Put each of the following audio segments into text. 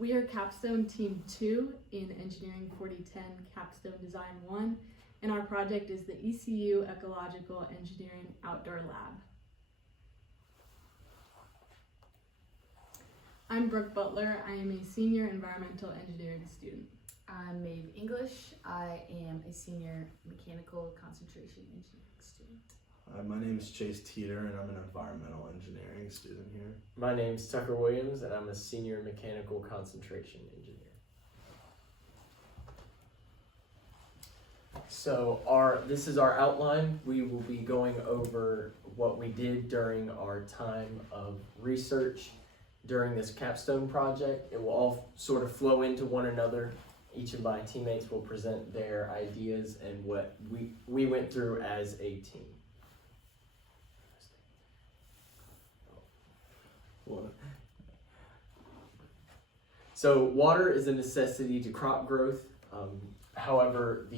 We are Capstone Team 2 in Engineering 4010 Capstone Design 1, and our project is the ECU Ecological Engineering Outdoor Lab. I'm Brooke Butler. I am a senior environmental engineering student. I'm Maeve English. I am a senior mechanical concentration engineering student. My name is Chase Teeter, and I'm an environmental engineering student here. My name's Tucker Williams, and I'm a senior mechanical concentration engineer. So this is our outline. We will be going over what we did during our time of research during this capstone project. It will all sort of flow into one another. Each of my teammates will present their ideas and what we went through as a team. So water is a necessity to crop growth. However,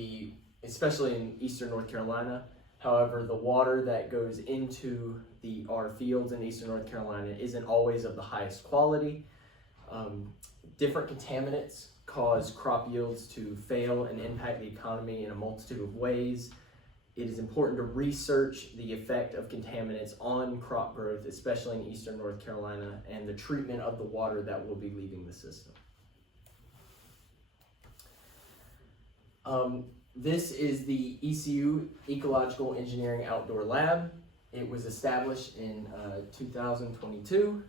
especially in eastern North Carolina, however, the water that goes into our fields in eastern North Carolina isn't always of the highest quality. Different contaminants cause crop yields to fail and impact the economy in a multitude of ways. It is important to research the effect of contaminants on crop growth, especially in eastern North Carolina, and the treatment of the water that will be leaving the system. This is the ECU Ecological Engineering Outdoor Lab. It was established in 2022.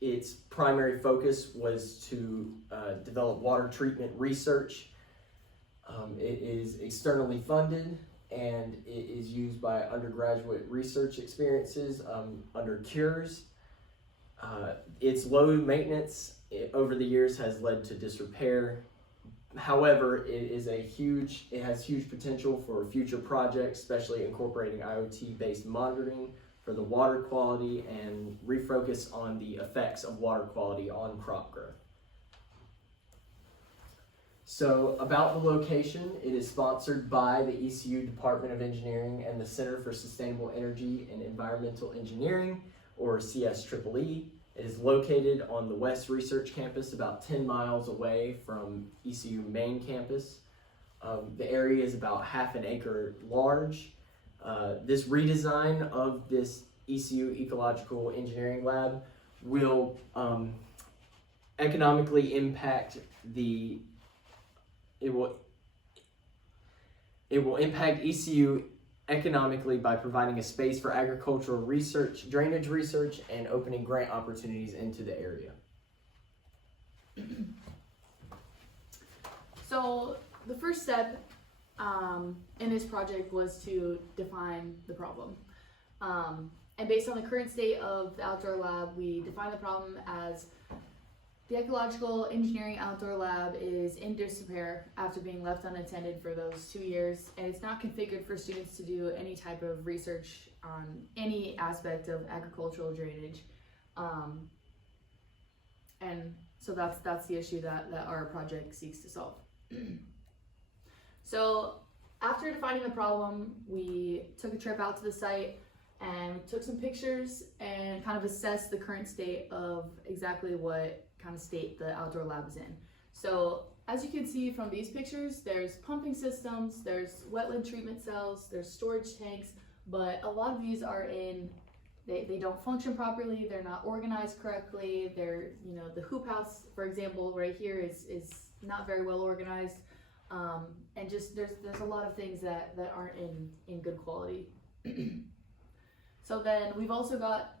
Its primary focus was to develop water treatment research. It is externally funded, and it is used by undergraduate research experiences under CURES. Its low maintenance over the years has led to disrepair. However, it has huge potential for future projects, especially incorporating IoT-based monitoring for the water quality and refocus on the effects of water quality on crop growth. So about the location, it is sponsored by the ECU Department of Engineering and the Center for Sustainable Energy and Environmental Engineering, or CSEEE. It is located on the West Research Campus, about 10 miles away from ECU main campus. The area is about half an acre large. This redesign of this ECU Ecological Engineering Lab will economically impact It will impact ECU economically by providing a space for agricultural research, drainage research, and opening grant opportunities into the area. So the first step in this project was to define the problem. And based on the current state of the outdoor lab, we defined the problem as the Ecological Engineering Outdoor Lab is in disrepair after being left unattended for those 2 years, and it's not configured for students to do any type of research on any aspect of agricultural drainage. And so that's the issue that our project seeks to solve. So after defining the problem, we took a trip out to the site and took some pictures and kind of assessed the current state of exactly what kind of state the outdoor lab is in. So as you can see from these pictures, there's pumping systems, there's wetland treatment cells, there's storage tanks, but a lot of these are they don't function properly, they're not organized correctly, the hoop house, for example, right here is not very well organized, and just there's a lot of things that aren't in good quality. So then we've also got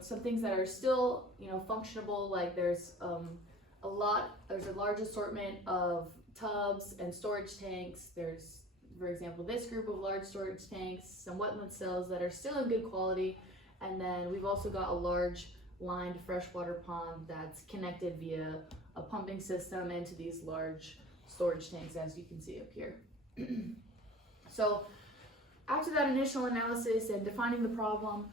some things that are still functionable, like there's a large assortment of tubs and storage tanks. There's, for example, this group of large storage tanks, some wetland cells that are still in good quality, and then we've also got a large lined freshwater pond that's connected via a pumping system into these large storage tanks, as you can see up here. So after that initial analysis and defining the problem,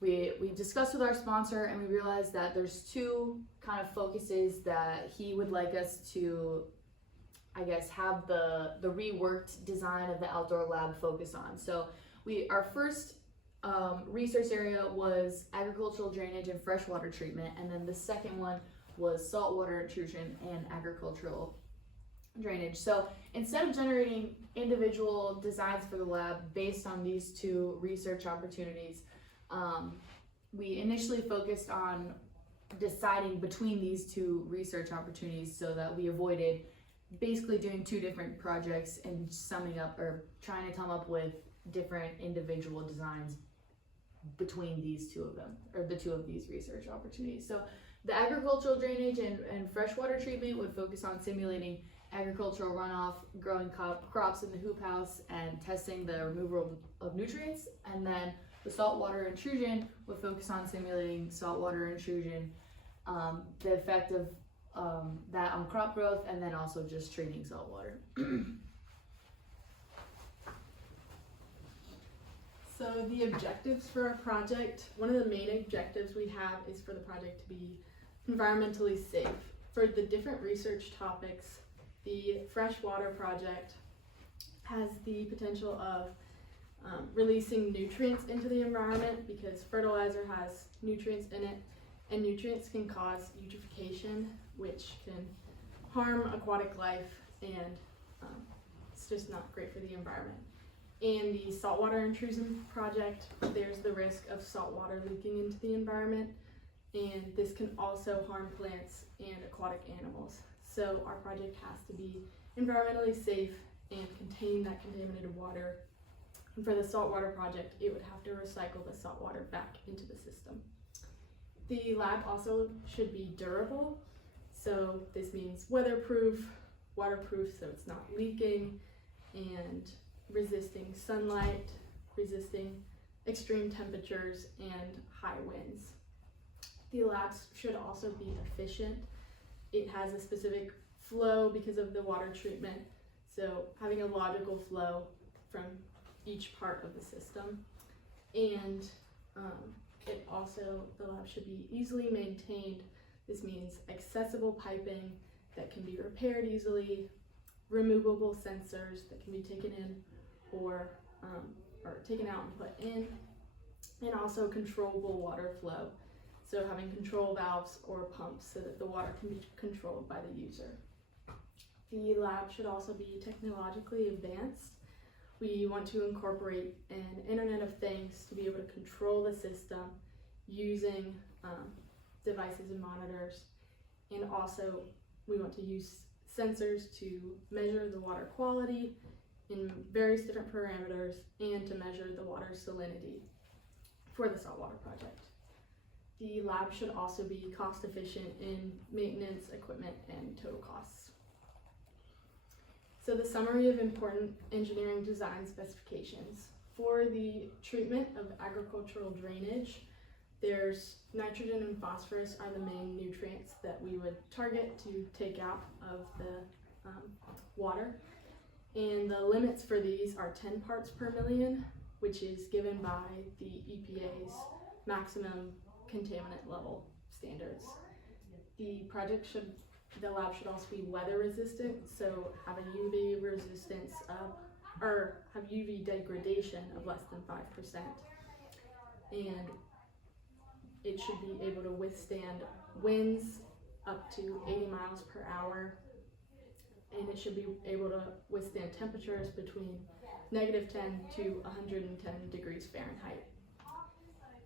we discussed with our sponsor, and we realized that there's two kind of focuses that he would like us to, I guess, have the reworked design of the outdoor lab focus on. So our first research area was agricultural drainage and freshwater treatment, and then the second one was saltwater intrusion and agricultural drainage. So instead of generating individual designs for the lab based on these two research opportunities, we initially focused on deciding between these two research opportunities so that we avoided basically doing two different projects and summing up or trying to come up with different individual designs between these two of them, or the two of these research opportunities. So the agricultural drainage and freshwater treatment would focus on simulating agricultural runoff, growing crops in the hoop house, and testing the removal of nutrients. And then the saltwater intrusion would focus on simulating saltwater intrusion, the effect of that on crop growth, and then also just treating saltwater. So the objectives for our project, one of the main objectives we have is for the project to be environmentally safe. For the different research topics, the freshwater project has the potential of releasing nutrients into the environment because fertilizer has nutrients in it, and nutrients can cause eutrophication, which can harm aquatic life, and it's just not great for the environment. And the saltwater intrusion project, there's the risk of saltwater leaking into the environment, and this can also harm plants and aquatic animals. So our project has to be environmentally safe and contain that contaminated water. And for the saltwater project, it would have to recycle the saltwater back into the system. The lab also should be durable. So this means weatherproof, waterproof so it's not leaking, and resisting sunlight, resisting extreme temperatures and high winds. The labs should also be efficient. It has a specific flow because of the water treatment, so having a logical flow from each part of the system. And the lab should be easily maintained. This means accessible piping that can be repaired easily, removable sensors that can be taken in or taken out and put in, and also controllable water flow. So having control valves or pumps so that the water can be controlled by the user. The lab should also be technologically advanced. We want to incorporate an Internet of Things to be able to control the system using devices and monitors, and also we want to use sensors to measure the water quality in various different parameters and to measure the water salinity for the saltwater project. The lab should also be cost efficient in maintenance, equipment, and total costs. So the summary of important engineering design specifications. For the treatment of agricultural drainage, there's nitrogen and phosphorus are the main nutrients that we would target to take out of the water. And the limits for these are 10 parts per million, which is given by the EPA's maximum contaminant level standards. The lab should also be weather resistant, so have a UV resistance or have UV degradation of less than 5%. And it should be able to withstand winds up to 80 miles per hour, and it should be able to withstand temperatures between -10 to 110 degrees Fahrenheit.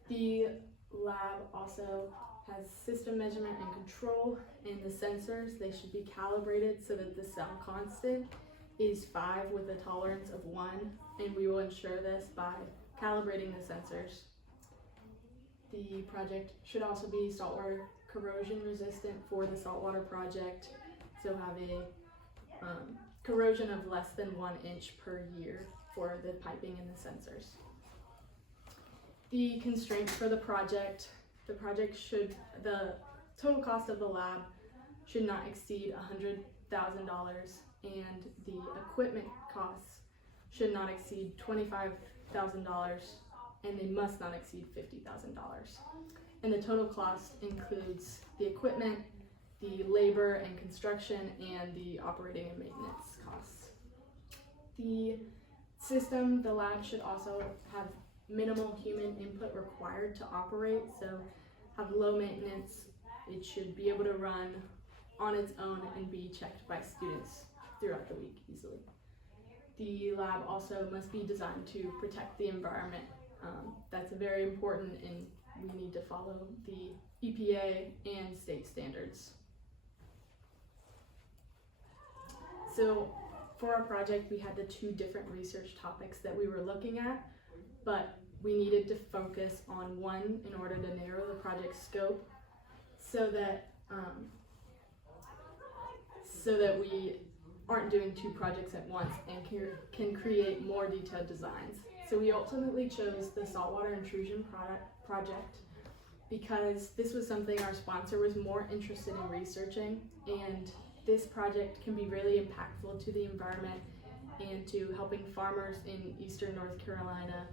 The lab also has system measurement and control, and the sensors, they should be calibrated so that the cell constant is 5 with a tolerance of 1, and we will ensure this by calibrating the sensors. The project should also be saltwater corrosion resistant for the saltwater project, so have a corrosion of less than 1 inch per year for the piping and the sensors. The constraints for the project the total cost of the lab should not exceed $100,000, and the equipment costs should not exceed $25,000, and they must not exceed $50,000. And the total cost includes the equipment, the labor and construction, and the operating and maintenance costs. The lab should also have minimal human input required to operate, so have low maintenance. It should be able to run on its own and be checked by students throughout the week easily. The lab also must be designed to protect the environment. That's very important, and we need to follow the EPA and state standards. So for our project, we had the 2 different research topics that we were looking at, but we needed to focus on one in order to narrow the project scope so that we aren't doing 2 projects at once and can create more detailed designs. So we ultimately chose the saltwater intrusion project because this was something our sponsor was more interested in researching, and this project can be really impactful to the environment and to helping farmers in eastern North Carolina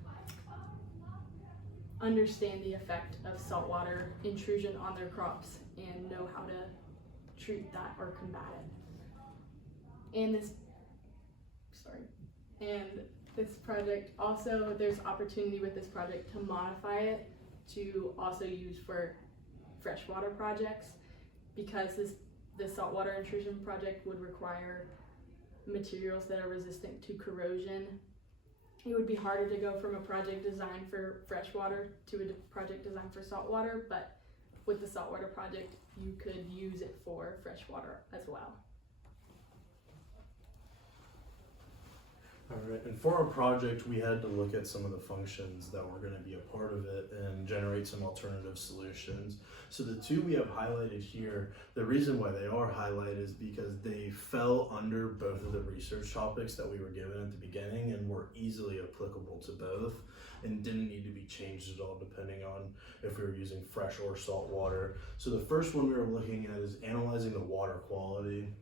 understand the effect of saltwater intrusion on their crops and know how to treat that or combat it. And this project also, there's opportunity with this project to modify it to also use for freshwater projects, because the saltwater intrusion project would require materials that are resistant to corrosion. It would be harder to go from a project designed for freshwater to a project designed for saltwater, but with the saltwater project, you could use it for freshwater as well. All right, and for our project, we had to look at some of the functions that were going to be a part of it and generate some alternative solutions. So the 2 we have highlighted here, the reason why they are highlighted is because they fell under both of the research topics that we were given at the beginning and were easily applicable to both and didn't need to be changed at all depending on if we were using fresh or salt water. So the first one we were looking at is analyzing the water quality.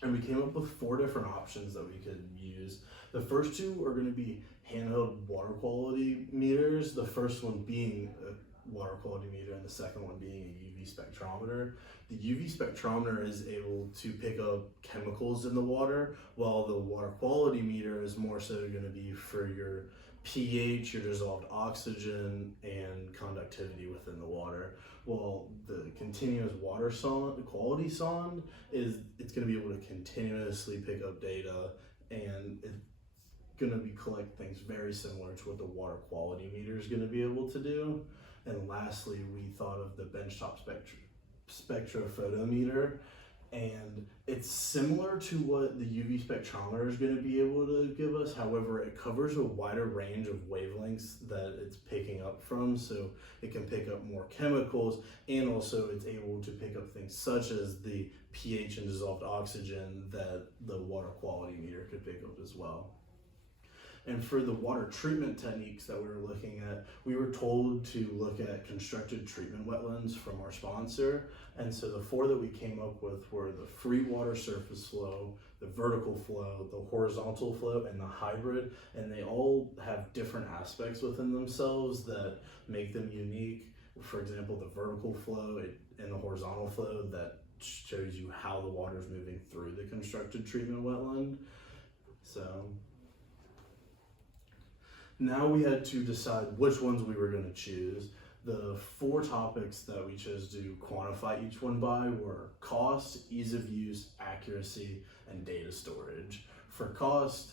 And we came up with 4 different options that we could use. The first 2 are going to be handheld water quality meters, the first one being a water quality meter and the second one being a UV spectrometer. The UV spectrometer is able to pick up chemicals in the water, while the water quality meter is more so going to be for your pH, your dissolved oxygen, and conductivity within the water. While the continuous water quality sonde it's going to be able to continuously pick up data, and it's going to be collect things very similar to what the water quality meter is going to be able to do. And lastly, we thought of the benchtop spectrophotometer, and it's similar to what the UV spectrometer is going to be able to give us. However, it covers a wider range of wavelengths that it's picking up from, so it can pick up more chemicals, and also it's able to pick up things such as the pH and dissolved oxygen that the water quality meter could pick up as well. And for the water treatment techniques that we were looking at, we were told to look at constructed treatment wetlands from our sponsor. And so the 4 that we came up with were the free water surface flow, the vertical flow, the horizontal flow, and the hybrid. And they all have different aspects within themselves that make them unique. For example, the vertical flow and the horizontal flow that shows you how the water is moving through the constructed treatment wetland. So now we had to decide which ones we were going to choose. The 4 topics that we chose to quantify each one by were cost, ease of use, accuracy, and data storage. For cost,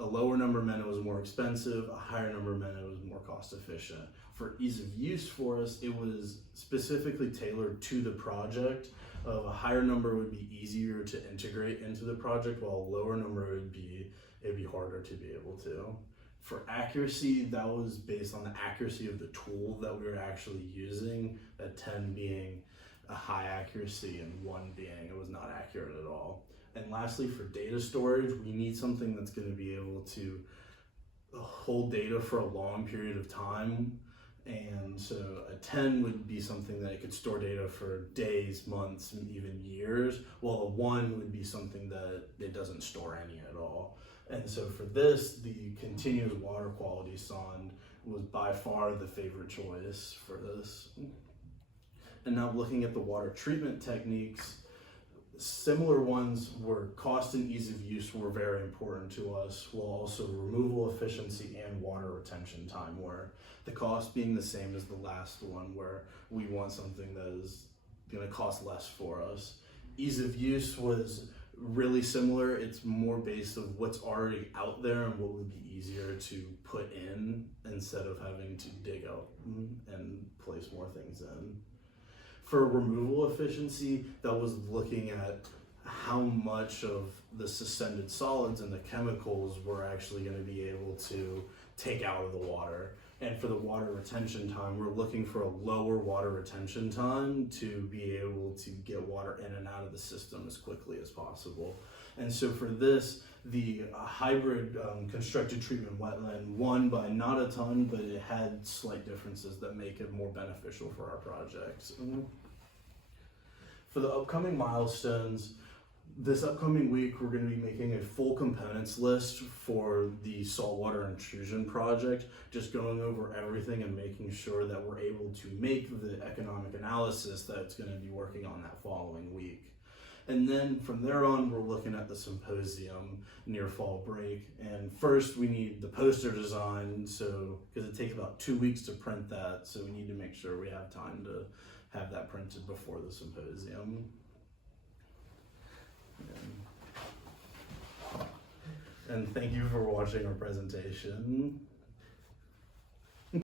a lower number meant it was more expensive, a higher number meant it was more cost efficient. For ease of use for us, it was specifically tailored to the project. A higher number would be easier to integrate into the project, while a lower number it'd be harder to be able to. For accuracy, that was based on the accuracy of the tool that we were actually using, that 10 being a high accuracy and 1 being it was not accurate at all. And lastly, for data storage, we need something that's going to be able to hold data for a long period of time. And so a 10 would be something that it could store data for days, months, and even years, while a 1 would be something that it doesn't store any at all. And so for this, the continuous water quality sonde was by far the favorite choice for this. And now looking at the water treatment techniques, similar ones were cost and ease of use were very important to us, while also removal efficiency and water retention time, where the cost being the same as the last one, where we want something that is going to cost less for us. Ease of use was really similar. It's more based of what's already out there and what would be easier to put in instead of having to dig out and place more things in. For removal efficiency, that was looking at how much of the suspended solids and the chemicals we're actually going to be able to take out of the water. And for the water retention time, we're looking for a lower water retention time to be able to get water in and out of the system as quickly as possible. And so for this, the hybrid constructed treatment wetland won by not a ton, but it had slight differences that make it more beneficial for our projects. For the upcoming milestones, this upcoming week, we're going to be making a full components list for the saltwater intrusion project, just going over everything and making sure that we're able to make the economic analysis that's going to be working on that following week. And then from there on, we're looking at the symposium near fall break. And first, we need the poster design, so because it takes about 2 weeks to print that, so we need to make sure we have time to have that printed before the symposium. And thank you for watching our presentation.